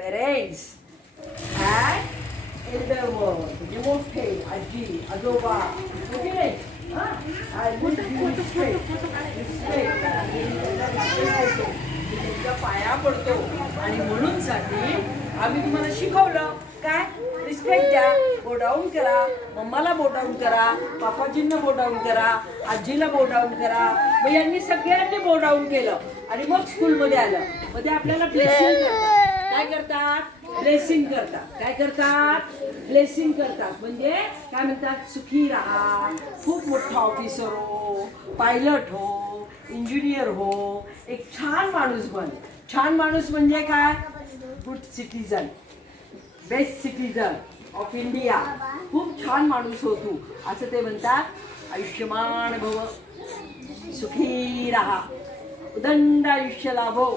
Parents and Elder one म्हणजे मोठे आजी आजोबा ओके नाही त्यांच्या पाया पडतो आणि म्हणून साठी आम्ही तुम्हाला शिकवलं काय रिस्पेक्ट द्या, बो डाऊन करा, मम्माला बो डाऊन करा, पापाजींना बो डाऊन करा, आजीला बो डाऊन करा. मग यांनी सगळ्यांनी बो डाऊन केलं आणि मग स्कूलमध्ये आलं. मग ते आपल्याला ब्लेसिंग करतात. काय करतात? ब्लेसिंग करतात. काय करतात? ब्लेसिंग करतात. म्हणजे काय म्हणतात? सुखी राहा, खूप मोठा ऑफिसर हो, पायलट हो, इंजिनियर हो, एक छान माणूस बन. छान माणूस म्हणजे काय? Good citizen, best citizen of India. खूप छान माणूस हो तू असं ते म्हणतात. आयुष्यमान भव, सुखी राहा, उदंड आयुष्य लाभो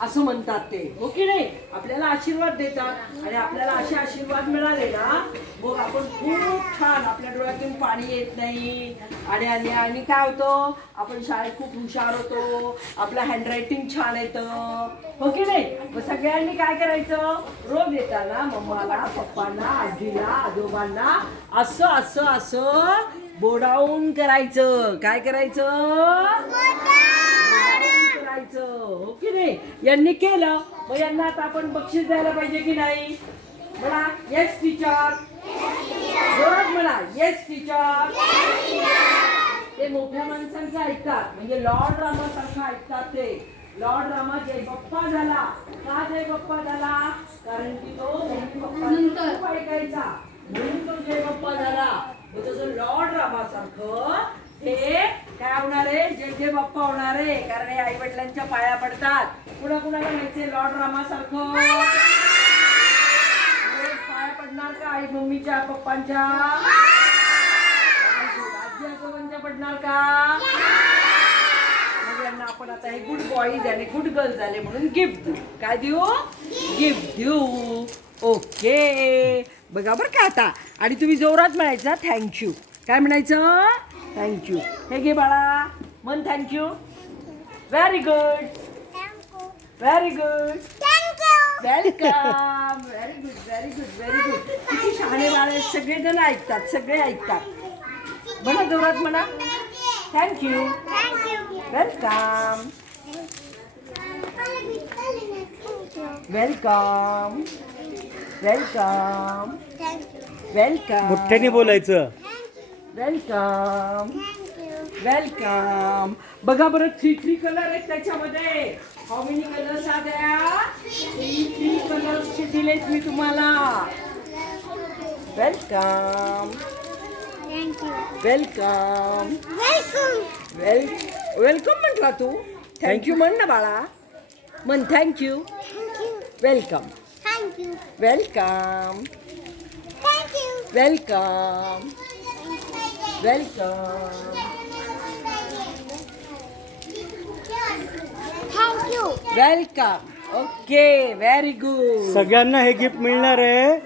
असं म्हणतात ते. हो की नाही? आपल्याला आशीर्वाद देतात आणि आपल्याला असे आशीर्वाद मिळाले ना मग आपण खूप छान, आपल्या डोळ्यातून पाणी येत नाही आणि आणि आणि काय होतं, आपण शाळेत खूप हुशार होतो, आपलं हँडरायटिंग छान येतं. हो की नाही? मग सगळ्यांनी काय करायचं? रोज येताना मम्माला, पप्पांना, आजीला, आजोबांना असं असं असं बोडाऊन करायचं. काय करायचं? हो की नाही? यांनी केलं मग यांना आता आपण बक्षीस द्यायला पाहिजे की नाही? म्हणा येस टीचर, जोरात म्हणा येस टीचर. ते मोठ्या माणसांचं ऐकतात, म्हणजे लॉर्ड रामासारखं ऐकतात ते. लॉर्ड रामा जय बाप्पा झाला. का जय बाप्पा झाला? कारण की तो मम्मी पप्पांना खूप ऐकायचा म्हणून तो जय बाप्पा झाला. तसं लॉर्ड रामासारखं हे काय होणार आहे? जय जय बाप्पा होणार आहे. कारण हे आई वडिलांच्या पाया पडतात. कुणाकुणाला माहितीये लॉर्ड रामासारखं पाया पडणार का? आई मम्मीच्या, पप्पांच्या, आजी आजोबांच्या पडणार का? मग यांना आपण आता हे गुड बॉईज आणि गुड गर्ल झाले म्हणून गिफ्ट देऊ. काय देऊ? गिफ्ट देऊ. ओके, बघा बरं का आता. आणि तुम्ही जोरात म्हणायचा थँक्यू. काय म्हणायचं? थँक्यू. हे घे बाळा, मन thank you. Very good, very good, welcome. Very good, very good, very good. किती शहाणे बाळ आहेत. सगळेजण ऐकतात, सगळे ऐकतात. म्हणा जोरात म्हणा thank you, welcome, welcome, welcome, welcome. मोठ्याने बोलायचं. Welcome, welcome. बघा बरं 3 कलर आहेत त्याच्यामध्ये. How many colours are there? 3 colours दिलेत मी तुम्हाला. वेलकम, वेलकम, वेलकम म्हटला तू. थँक्यू म्हण ना बाळा. म्हण thank you. Welcome, welcome, welcome, welcome. Welcome. Okay, very good. सगळ्यांना हे गिफ्ट मिळणार आहे,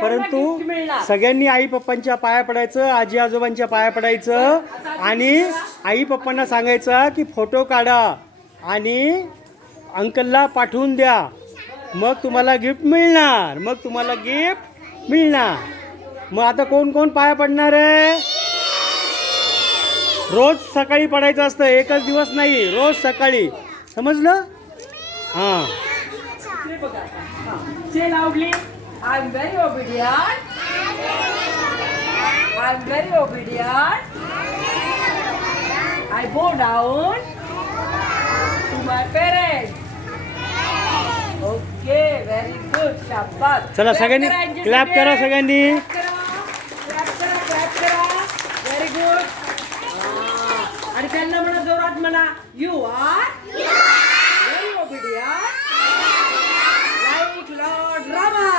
परंतु gift मिळणार. सगळ्यांनी आई पप्पांच्या पाया पडायचं, आजी आजोबांच्या पाया पडायचं आणि आई पप्पांना सांगायचं की फोटो काढा आणि अंकलला पाठवून द्या. मग तुम्हाला गिफ्ट मिळणार. मग तुम्हाला गिफ्ट मिळणार. मग आता कोण कोण पाया पडणार आहे? रोज सकाळी पडायचं असतं, एकच दिवस नाही, रोज सकाळी. समजलं? हां. Say loudly, I'm very obedient. I'm very obedient. I bow down to my parents. Okay, very good. शाबास. चला सगळ्यांनी क्लॅप करा. सगळ्यांनी क्लॅप करा. Very good. आणि त्यांना म्हणा जोरात म्हणा you are very obedient like lord Rama.